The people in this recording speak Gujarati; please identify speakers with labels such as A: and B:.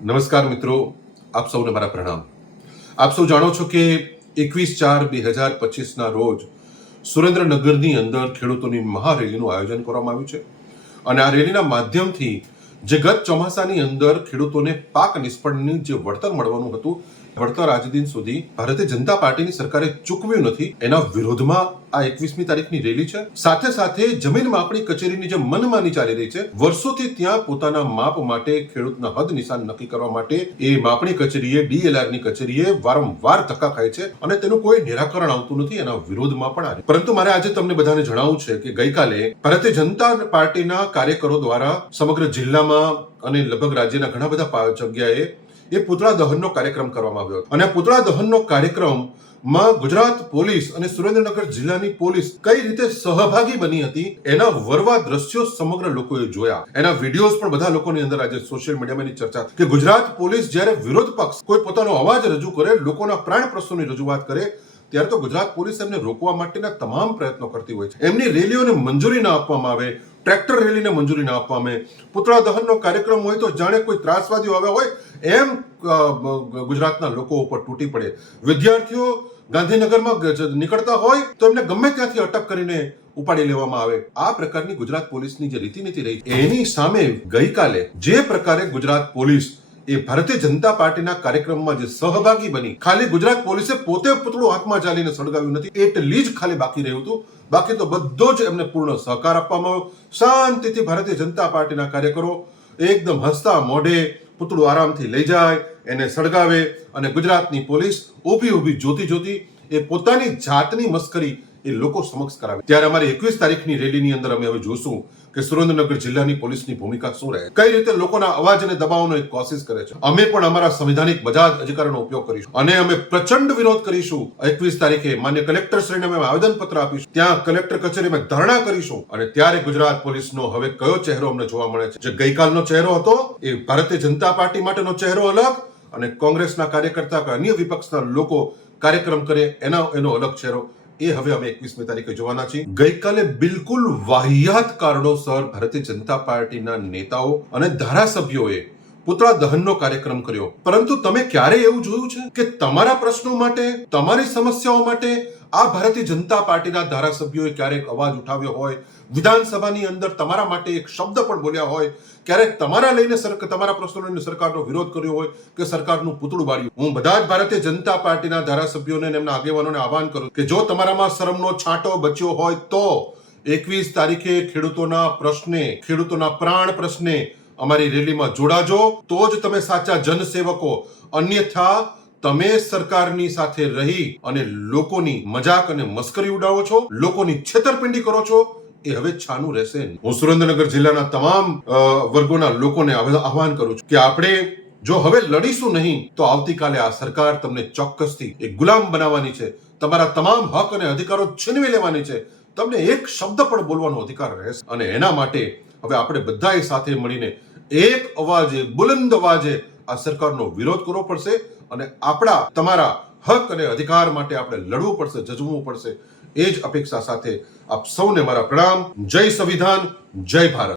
A: નમસ્કાર મિત્રો, આપ સૌને મારા પ્રણામ. આપ સૌ જાણો છો કે એકવીસ ચાર બે હજાર પચીસના રોજ સુરેન્દ્રનગરની અંદર ખેડૂતોની મહારેલીનું આયોજન કરવામાં આવ્યું છે. અને આ રેલીના માધ્યમથી જે ગત ચોમાસાની અંદર ખેડૂતોને પાક નિષ્ફળની જે વળતર મળવાનું હતું આજ દિન સુધી ભારતીય જનતા પાર્ટીની સરકારે ચૂકવ્યું નથી. એના વિરોધમાં આ એકવીસમી તારીખની રેલી છે. સાથે સાથે જમીન માપણી કચેરીની જે મનમાની ચાલી રહી છે, વર્ષોથી ત્યાં પોતાના માપ માટે ખેડૂતના હદ નિશાન નક્કી કરવા માટે એ માપણી કચેરીએ ડીએલઆરની કચેરીએ વારંવાર ધક્કા ખાય છે અને તેનું કોઈ નિરાકરણ આવતું નથી. એના વિરોધમાં પણ આવે પરંતુ મારે આજે તમને બધાને જણાવવું છે કે ગઈકાલે ભારતીય જનતા પાર્ટીના કાર્યકરો દ્વારા સમગ્ર જિલ્લામાં અને લગભગ રાજ્યના ઘણા બધા જગ્યાએ એ પુતળા દહનનો કાર્યક્રમ કરવામાં આવ્યો અને પુતળા દહનનો કાર્યક્રમમાં ગુજરાત પોલીસ અને સુરેન્દ્રનગર જિલ્લાની પોલીસ કઈ રીતે સહભાગી બની હતી, એના વરવા દ્રશ્યો સમગ્ર લોકોએ જોયા. એના વિડીયોઝ પણ બધા લોકોની અંદર આજે સોશિયલ મીડિયામાં ચર્ચા કે ગુજરાત પોલીસ જ્યારે વિરોધ પક્ષ કોઈ પોતાનો અવાજ રજૂ કરે, લોકોના પ્રાણ પ્રશ્નોની રજૂઆત કરે, ત્યારે તો ગુજરાત પોલીસ એમને રોકવા માટેના તમામ પ્રયત્નો કરતી હોય છે. એમની રેલીઓને મંજૂરી ના આપવામાં આવે ટ્રેક્ટર રેલીને મંજૂરી ના આપવામાં આવે પુતળા દહનનો કાર્યક્રમ હોય તો જાણે કોઈ ત્રાસવાદીઓ આવ્યા હોય એમ ગુજરાતના લોકો ઉપર તૂટી પડે. વિદ્યાર્થીઓ ગાંધીનગરમાં નીકળતા હોય તો એમને ગમે ત્યાંથી અટક કરીને ઉપાડી લેવામાં આવે. આ પ્રકારની ગુજરાત પોલીસની જે રીતિનીતિ રહી, એની સામે ગઈકાલે જે પ્રકારે ગુજરાત પોલીસ એ ભારતીય જનતા પાર્ટીના કાર્યક્રમમાં જે સહભાગી બની, ખાલી ગુજરાત પોલીસે પોતે પુતળું હાથમાં ચાલીને સળગાવ્યું નથી, એટલી જ ખાલી બાકી રહ્યું હતું. બાકી તો બધો જ એમને પૂર્ણ સહકાર આપવામાં આવ્યો. શાંતિથી ભારતીય જનતા પાર્ટીના કાર્યકરો એકદમ હસતા મોઢે પુતળું આરામથી લઈ જાય, એને સળગાવે અને ગુજરાતની પોલીસ ઊભી ઊભી જોતી જોતી એ પોતાની જાતની મસ્કરી એ લોકો સમક્ષ કરાવે. ત્યારે અમારી એકવીસ તારીખની રેલીની અંદર અમે હવે જોશું. કે સુરેન્દ્રનગર જિલ્લાની પોલીસની ભૂમિકા શું રહે? કઈ રીતે લોકોના અવાજને દબાવવાનો એક કોશિશ કરે છે? અમે પણ અમારા સંવિધાનિક બધા અધિકારોનો ઉપયોગ કરીશું. અને અમે પ્રચંડ વિરોધ કરીશું. એકવીસ તારીખે માન્ય કલેક્ટર શ્રીને અમે આવેદન પત્ર આપીશું. ત્યાં કલેક્ટર કચેરીમાં ધરણા કરીશું. અને ત્યારે ગુજરાત પોલીસનો હવે કયો ચહેરો અમને જોવા મળે છે? જે ગઈકાલનો ચહેરો હતો, એ ભારતીય જનતા પાર્ટી માટેનો ચહેરો અલગ અને કોંગ્રેસના કાર્યકર્તા કે અન્ય વિપક્ષના લોકો કાર્યક્રમ કરે એના, એનો અલગ ચહેરો. એ હવે અમે એકવીસમી તારીખે જોવાના છીએ. ગઈકાલે બિલકુલ વાહિયાત કારણોસર ભારતીય જનતા પાર્ટીના નેતાઓ અને ધારાસભ્યોએ પુતળા દહનનો કાર્યક્રમ કર્યો. પરંતુ તમે ક્યારે એવું જોયું છે કે તમારા પ્રશ્નો માટે, તમારી સમસ્યાઓ માટે આ ભારતીય જનતા પાર્ટીના ધારાસભ્યોએ ક્યારેક અવાજ ઉઠાવ્યો હોય, વિધાનસભાની અંદર તમારા માટે એક શબ્દ પણ બોલ્યા હોય, ક્યારેક તમારા લઈને તમારા પ્રશ્નો લઈને સરકારનો વિરોધ કર્યો હોય કે સરકારનું પૂતળું બાળ્યું. હું બધા જ ભારતીય જનતા પાર્ટીના ધારાસભ્યોને એમના આગેવાનોને આહવાન કરું કે જો તમારામાં શરમનો છાંટો બચ્યો હોય તો એકવીસ તારીખે ખેડૂતોના પ્રશ્ને, ખેડૂતોના પ્રાણ પ્રશ્ને અમારી રેલીમાં જોડાજો. તો જ તમે સાચા જનસેવકો. અન્યથા તમે સરકારની સાથે રહી અને લોકોની મજાક અને મસ્કરી ઉડાવો છો, લોકોની છેતરપિંડી કરો છો, એ હવે છાનું રહેશે હું સુરેન્દ્રનગર જિલ્લાના તમામ વર્ગોના લોકોને આહ- આહવાન કરું છું કે આપણે જો હવે લડીશું નહીં, તો આવતીકાલે આ સરકાર તમને ચોક્કસથી એક ગુલામ બનાવવાની છે. તમારા તમામ હક અને અધિકારો છીનવી લેવાની છે. તમને એક શબ્દ પણ બોલવાનો અધિકાર રહેશે અને એના માટે હવે આપણે બધાએ સાથે મળીને એક અવાજે, બુલંદ અવાજે આ સરકારનો વિરોધ કરવો પડશે અને આપણા, તમારા હક અને અધિકાર માટે આપણે લડવું પડશે જજવું પડશે. એ જ અપેક્ષા સાથે આપ સૌને મારા પ્રણામ. જય સંવિધાન, જય ભારત.